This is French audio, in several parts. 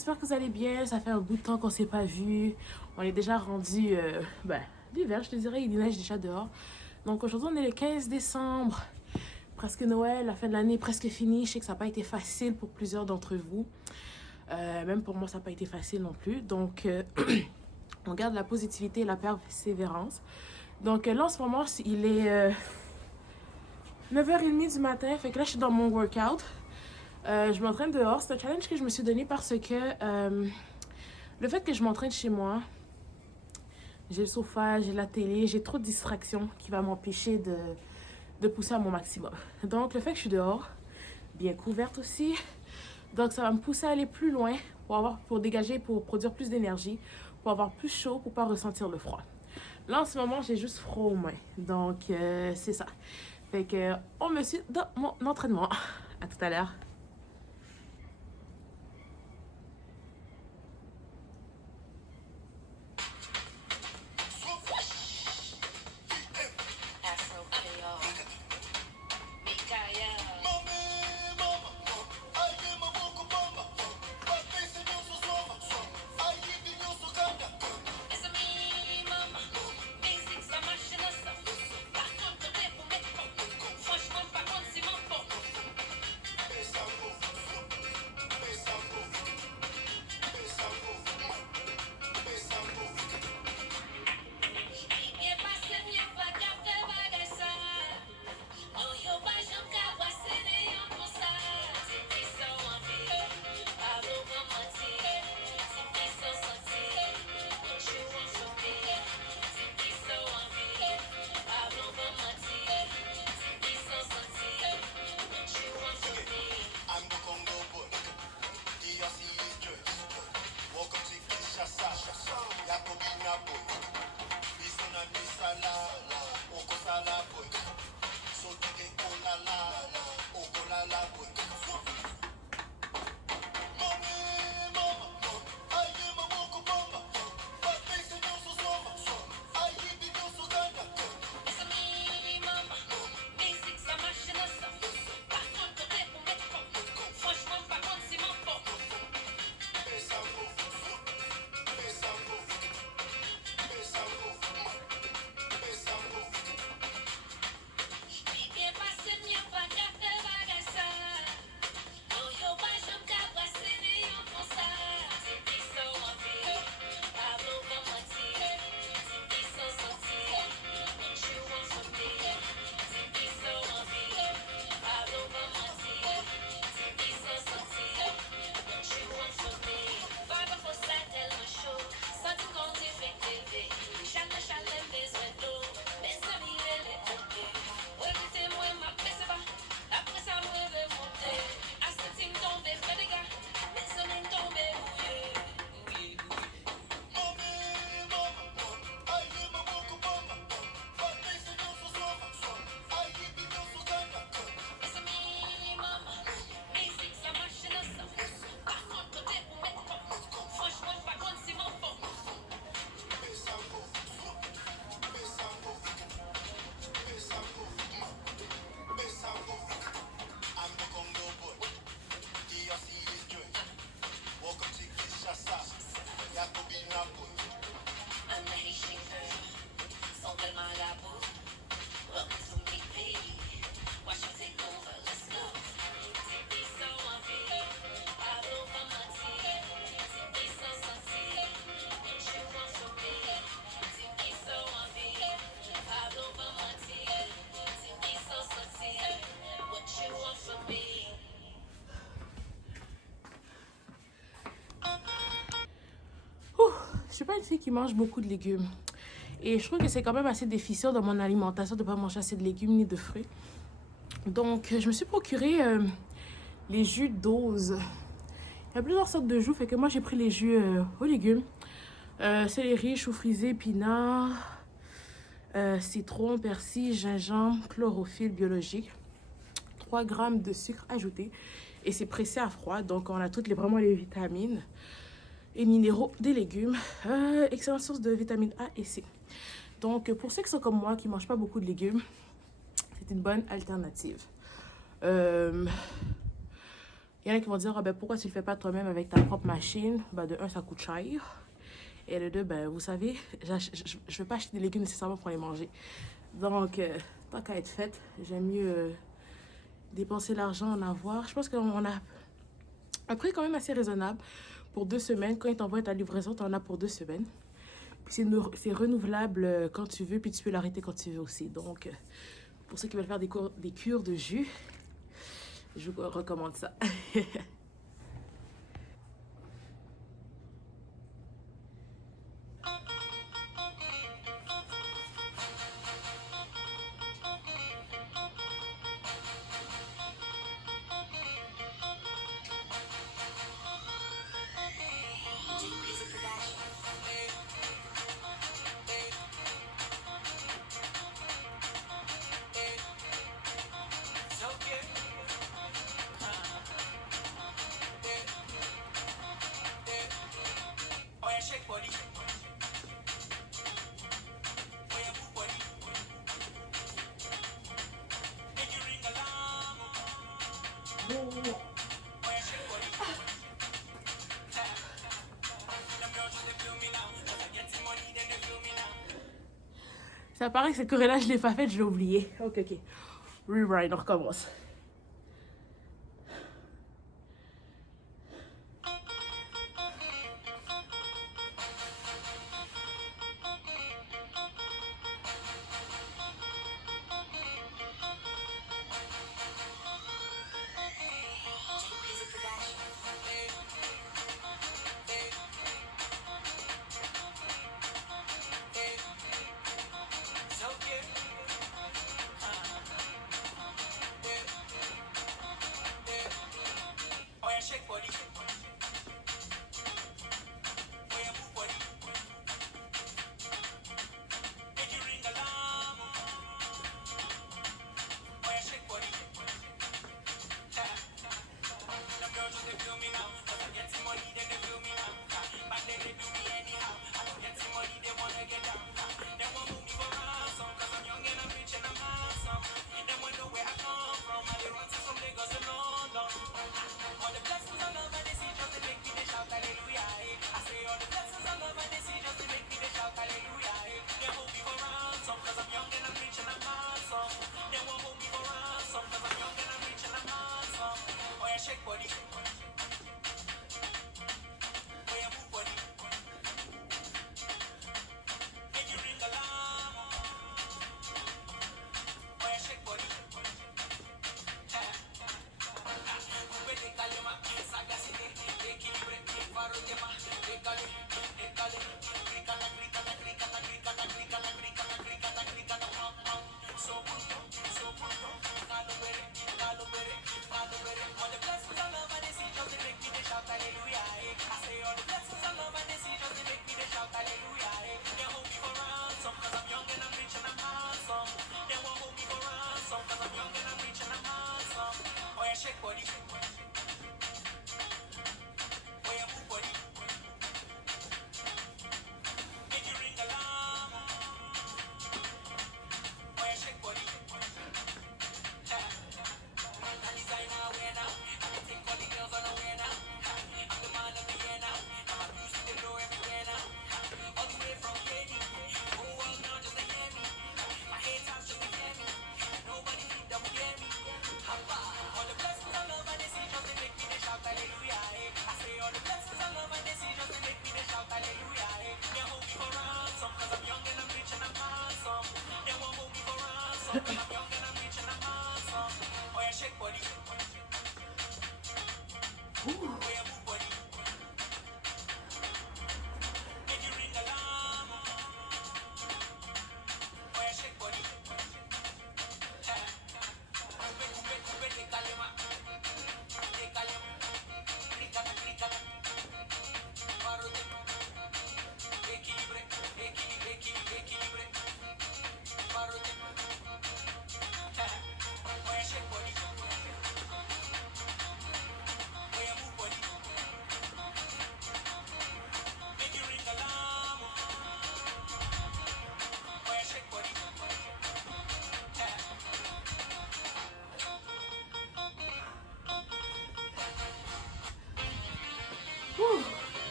j'espère que vous allez bien. Ça fait un bout de temps qu'on ne s'est pas vu. On est déjà rendu l'hiver, je te dirais, il neige déjà dehors. Donc aujourd'hui, on est le 15 décembre. Presque Noël, la fin de l'année est presque finie. Je sais que ça n'a pas été facile pour plusieurs d'entre vous. Même pour moi, ça n'a pas été facile non plus. Donc, on garde la positivité et la persévérance. Donc là, en ce moment, il est 9h30 du matin. Fait que là, je suis dans mon workout. Je m'entraîne dehors. C'est un challenge que je me suis donné parce que le fait que je m'entraîne chez moi, j'ai le sofa, j'ai la télé, j'ai trop de distractions qui va m'empêcher de pousser à mon maximum. Donc, le fait que je suis dehors, bien couverte aussi, donc ça va me pousser à aller plus loin pour dégager, pour produire plus d'énergie, pour avoir plus chaud, pour pas ressentir le froid. Là, en ce moment, j'ai juste froid aux mains. Donc, c'est ça. Fait que, on me suit dans mon entraînement. À tout à l'heure. Je suis pas une fille qui mange beaucoup de légumes. Et je trouve que c'est quand même assez déficient dans mon alimentation de ne pas manger assez de légumes ni de fruits. Donc, je me suis procuré les jus dose. Il y a plusieurs sortes de jus, fait que moi j'ai pris les jus aux légumes. Céleri, chou frisé, épinards, citron, persil, gingembre, chlorophylle biologique. 3 grammes de sucre ajouté. Et c'est pressé à froid, donc on a vraiment les vitamines et minéraux des légumes. Excellente source de vitamines A et C. Donc, pour ceux qui sont comme moi, qui ne mangent pas beaucoup de légumes, c'est une bonne alternative. Il y en a qui vont dire, ah, ben, pourquoi tu le fais pas toi-même avec ta propre machine? Ben, de un, ça coûte cher. Et de deux, ben, vous savez, je ne veux pas acheter des légumes nécessairement pour les manger. Donc, tant qu'à être faite, j'aime mieux dépenser l'argent, en avoir. Je pense qu'on a un prix quand même assez raisonnable pour 2 semaines. Quand ils t'envoient ta livraison, tu en as pour 2 semaines. Puis c'est renouvelable quand tu veux, puis tu peux l'arrêter quand tu veux aussi. Donc, pour ceux qui veulent faire des cures de jus, je vous recommande ça. Ça paraît que cette choré-là, je ne l'ai pas faite, je l'ai oublié. Ok, ok. Rewind, on recommence.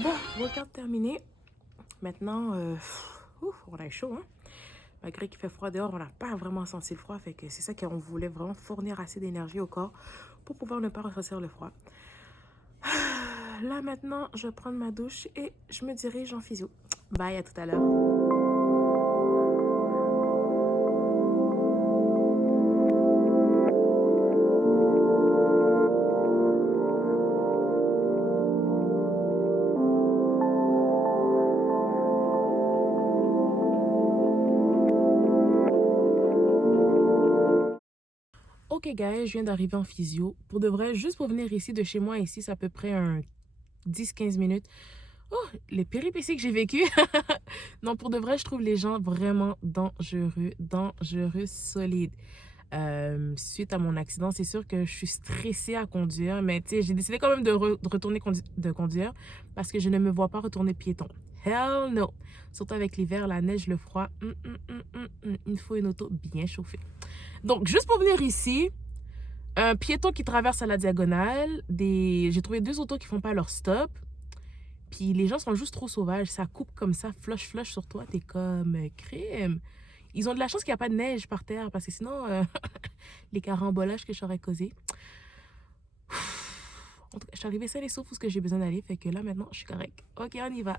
Bon, workout terminé. Maintenant, on a chaud, hein. Malgré qu'il fait froid dehors, on n'a pas vraiment senti le froid. Fait que c'est ça qu'on voulait vraiment fournir assez d'énergie au corps pour pouvoir ne pas ressentir le froid. Là, maintenant, je vais prendre ma douche et je me dirige en physio. Bye, à tout à l'heure. Ok, guys, je viens d'arriver en physio. Pour de vrai, juste pour venir ici, de chez moi, ici, c'est à peu près un 10-15 minutes. Oh, les péripéties que j'ai vécues. Non, pour de vrai, je trouve les gens vraiment dangereux, solides. Suite à mon accident, c'est sûr que je suis stressée à conduire, mais tu sais, j'ai décidé quand même de retourner de conduire parce que je ne me vois pas retourner piéton. Hell no! Surtout avec l'hiver, la neige, le froid. Il me faut une auto bien chauffée. Donc, juste pour venir ici, un piéton qui traverse à la diagonale, j'ai trouvé 2 autos qui font pas leur stop. Puis les gens sont juste trop sauvages. Ça coupe comme ça, flush sur toi. T'es comme crème. Ils ont de la chance qu'il n'y a pas de neige par terre parce que sinon, les carambolages que j'aurais causés. En tout cas, je suis arrivée seule et sauf où ce que j'ai besoin d'aller. Fait que là, maintenant, je suis correcte. Ok, on y va.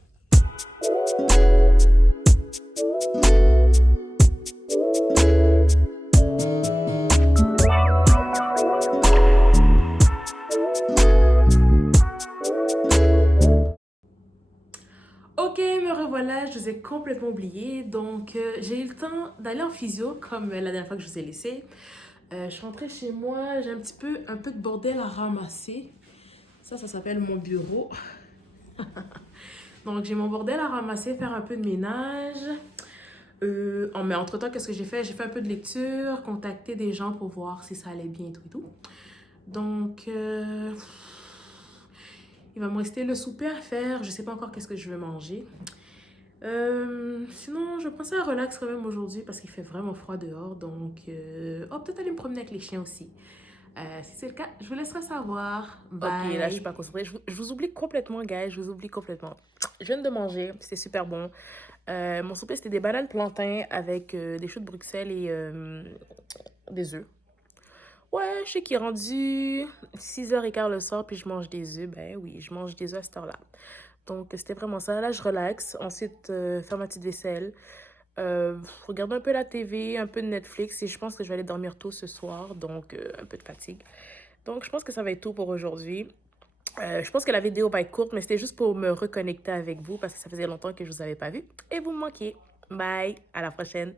Ok, me revoilà, je vous ai complètement oublié. Donc, j'ai eu le temps d'aller en physio, comme la dernière fois que je vous ai laissé. Je suis rentrée chez moi, j'ai un peu de bordel à ramasser. Ça s'appelle mon bureau. Donc, j'ai mon bordel à ramasser, faire un peu de ménage. Mais entre-temps, qu'est-ce que j'ai fait? J'ai fait un peu de lecture, contacté des gens pour voir si ça allait bien et tout et tout. Donc, il va me rester le souper à faire. Je sais pas encore qu'est-ce que je vais manger. Sinon, je pensais à relax quand même aujourd'hui parce qu'il fait vraiment froid dehors. Donc, peut-être aller me promener avec les chiens aussi. Si c'est le cas, je vous laisserai savoir. Bye. Ok, là, je suis pas concentrée. Je vous oublie complètement, guys. Je vous oublie complètement. Je viens de manger. C'est super bon. Mon souper, c'était des bananes plantains avec des choux de Bruxelles et des œufs. Ouais, je sais qu'il est rendu 6h15 le soir, puis je mange des œufs. Ben oui, je mange des œufs à cette heure-là. Donc, c'était vraiment ça. Là, je relaxe. Ensuite, faire ma petite vaisselle. Regarder un peu la TV, un peu de Netflix. Et je pense que je vais aller dormir tôt ce soir. Donc, un peu de fatigue. Donc, je pense que ça va être tout pour aujourd'hui. Je pense que la vidéo va être courte, mais c'était juste pour me reconnecter avec vous parce que ça faisait longtemps que je vous avais pas vu. Et vous me manquiez. Bye, à la prochaine.